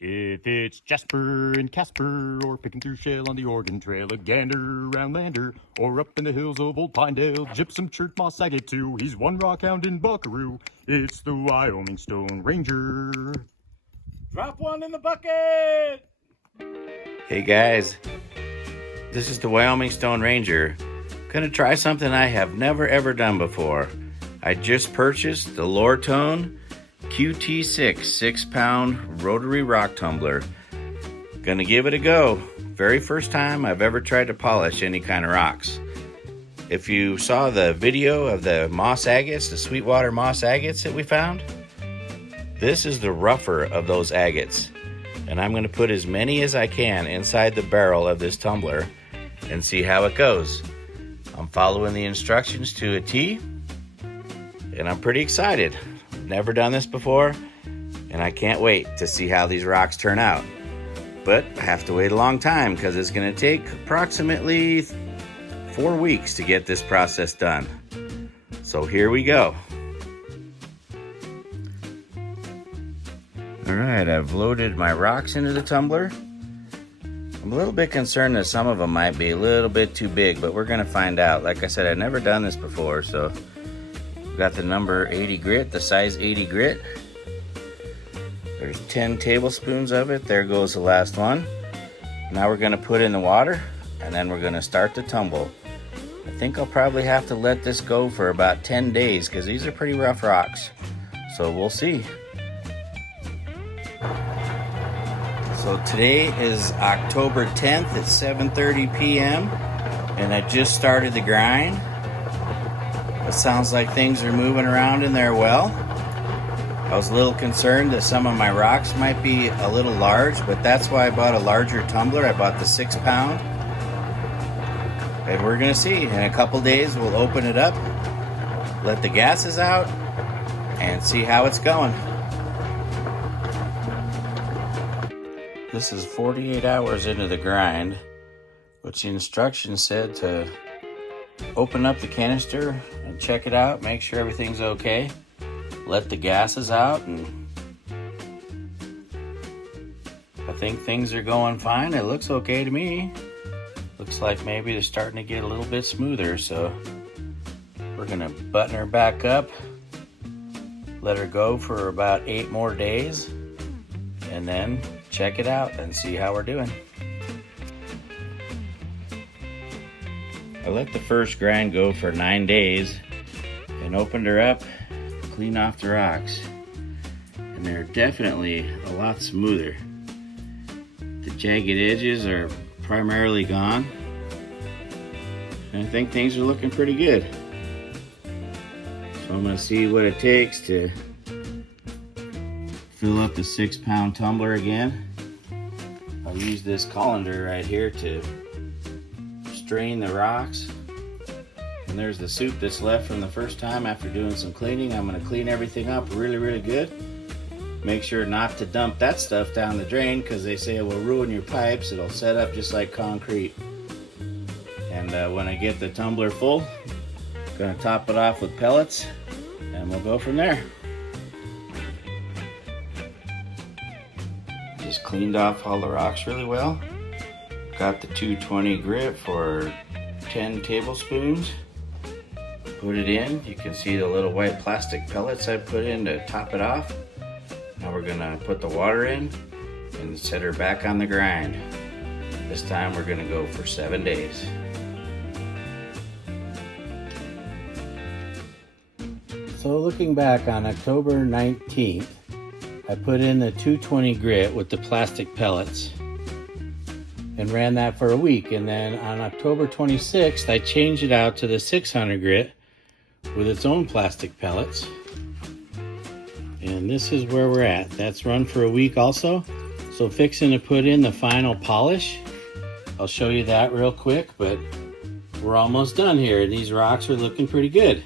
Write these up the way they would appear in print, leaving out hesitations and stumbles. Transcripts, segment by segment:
If it's Jasper and Casper, or picking through shell on the Oregon Trail, a gander around Lander, or up in the hills of Old Pinedale, gypsum church moss agate too. He's one rockhounding buckaroo. It's the Wyoming Stone Ranger. Drop one in the bucket! Hey guys, this is the Wyoming Stone Ranger. Gonna try something I have never ever done before. I just purchased the Lortone QT6 6-pound rotary rock tumbler. Gonna give it a go. Very first time I've ever tried to polish any kind of rocks. If you saw the video of the moss agates, the sweetwater moss agates that we found, this is the rougher of those agates. And I'm gonna put as many as I can inside the barrel of this tumbler and see how it goes. I'm following the instructions to a T, and I'm pretty excited. Never done this before, and I can't wait to see how these rocks turn out. But I have to wait a long time because it's gonna take approximately 4 weeks to get this process done. So here we go. All right, I've loaded my rocks into the tumbler. I'm a little bit concerned that some of them might be a little bit too big, but we're gonna find out. Like I said, I've never done this before, so got the number 80 grit, the size 80 grit. There's 10 tablespoons of it. There goes the last one. Now we're gonna put in the water, and then we're gonna start the tumble. I think I'll probably have to let this go for about 10 days because these are pretty rough rocks. So we'll see. So today is October 10th at 7:30 p.m. and I just started the grind. It sounds like things are moving around in there well. I was a little concerned that some of my rocks might be a little large, but that's why I bought a larger tumbler. I bought the 6-pound. And we're gonna see. In a couple days, we'll open it up, let the gases out, and see how it's going. This is 48 hours into the grind, which the instructions said to open up the canister and check it out, make sure everything's okay, let the gases out, and I think things are going fine. It looks okay to me. Looks like maybe they're starting to get a little bit smoother, so we're gonna button her back up, let her go for about 8 more days, and then check it out and see how we're doing. I let the first grind go for 9 days and opened her up, cleaned off the rocks, and they're definitely a lot smoother. The jagged edges are primarily gone, and I think things are looking pretty good. So I'm gonna see what it takes to fill up the 6-pound tumbler again. I'll use this colander right here to strain the rocks. And there's the soup that's left from the first time after doing some cleaning. I'm gonna clean everything up really good. Make sure not to dump that stuff down the drain because they say it will ruin your pipes. It'll set up just like concrete. And when I get the tumbler full, I'm gonna top it off with pellets and we'll go from there. Just cleaned off all the rocks really well. Got the 220 grit for 10 tablespoons. Put it in. You can see the little white plastic pellets I put in to top it off. Now we're gonna put the water in and set her back on the grind. This time we're gonna go for 7 days. So looking back on October 19th, I put in the 220 grit with the plastic pellets and ran that for a week. And then on October 26th, I changed it out to the 600 grit with its own plastic pellets. And this is where we're at. That's run for a week also. So fixing to put in the final polish. I'll show you that real quick, but we're almost done here. These rocks are looking pretty good.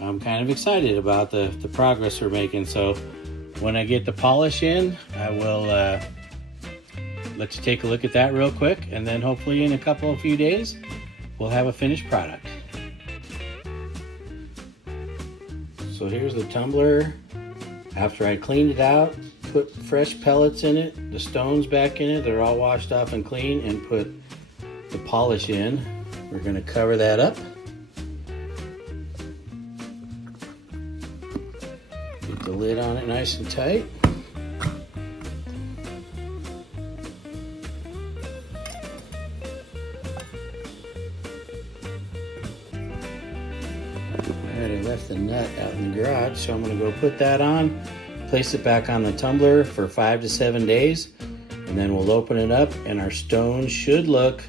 I'm kind of excited about the progress we're making. So when I get the polish in, I will let you take a look at that real quick, and then hopefully in a few days, we'll have a finished product. So here's the tumbler after I cleaned it out, put fresh pellets in it, the stones back in it. They're all washed off and clean, and put the polish in. We're going to cover that up. Get the lid on it nice and tight. I left the nut out in the garage, so I'm going to go put that on, place it back on the tumbler for 5 to 7 days, and then we'll open it up, and our stones should look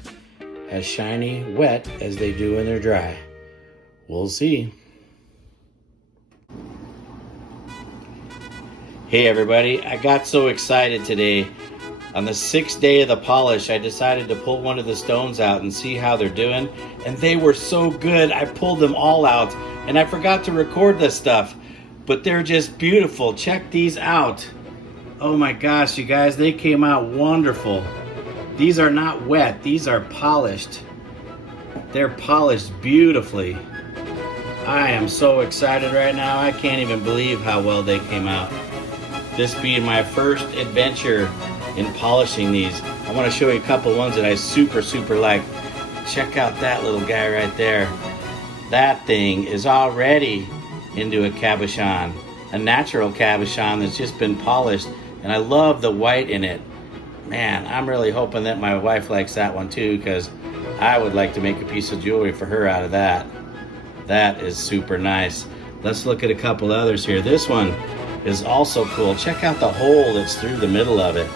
as shiny wet as they do when they're dry. We'll see. Hey everybody, I got so excited today. On the 6th day of the polish, I decided to pull one of the stones out and see how they're doing, and they were so good. I pulled them all out, and I forgot to record this stuff, but they're just beautiful. Check these out. Oh my gosh, you guys, they came out wonderful. These are not wet, these are polished. They're polished beautifully. I am so excited right now. I can't even believe how well they came out. This being my first adventure in polishing these, I want to show you a couple ones that I super like. Check out that little guy right there. That thing is already into a cabochon, a natural cabochon that's just been polished, and I love the white in it. Man, I'm really hoping that my wife likes that one too, because I would like to make a piece of jewelry for her out of that. That is super nice. Let's look at a couple others here. This one is also cool. Check out the hole that's through the middle of it.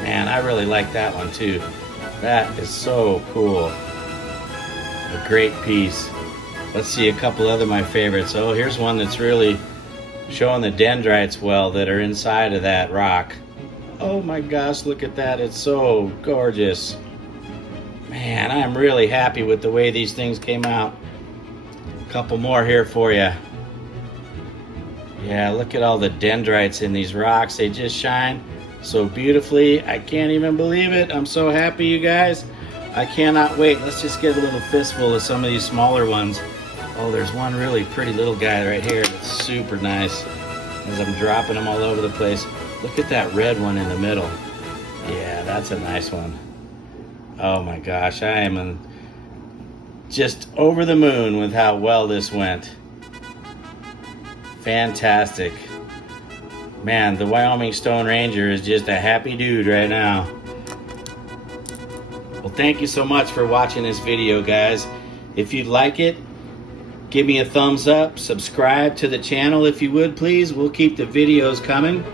Man, I really like that one too. That is so cool. A great piece. Let's see a couple other my favorites. Oh, here's one that's really showing the dendrites well that are inside of that rock. Oh my gosh, look at that. It's so gorgeous. Man, I'm really happy with the way these things came out. A couple more here for you. Yeah, look at all the dendrites in these rocks. They just shine so beautifully. I can't even believe it. I'm so happy, you guys. I cannot wait. Let's just get a little fistful of some of these smaller ones. Oh, there's one really pretty little guy right here that's super nice. As I'm dropping them all over the place. Look at that red one in the middle. Yeah, that's a nice one. Oh my gosh, I am just over the moon with how well this went. Fantastic. Man, the Wyoming Stone Ranger is just a happy dude right now. Well, thank you so much for watching this video, guys. If you'd like it, give me a thumbs up. Subscribe to the channel if you would, please. We'll keep the videos coming.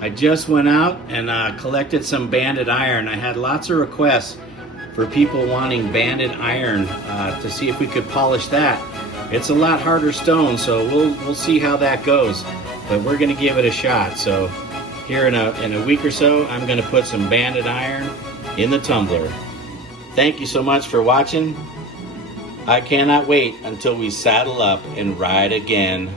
I just went out and collected some banded iron. I had lots of requests for people wanting banded iron to see if we could polish that. It's a lot harder stone, so we'll see how that goes. But we're gonna give it a shot. So here in a week or so, I'm gonna put some banded iron in the tumbler. Thank you so much for watching. I cannot wait until we saddle up and ride again.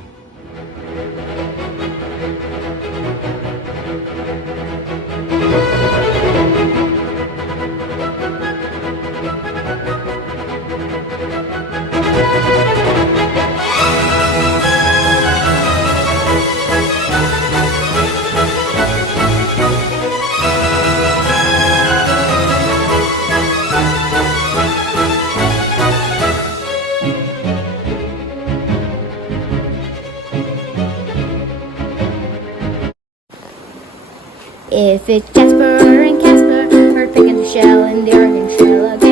If it's Jasper and Casper are picking the shell in the Oregon Trail again.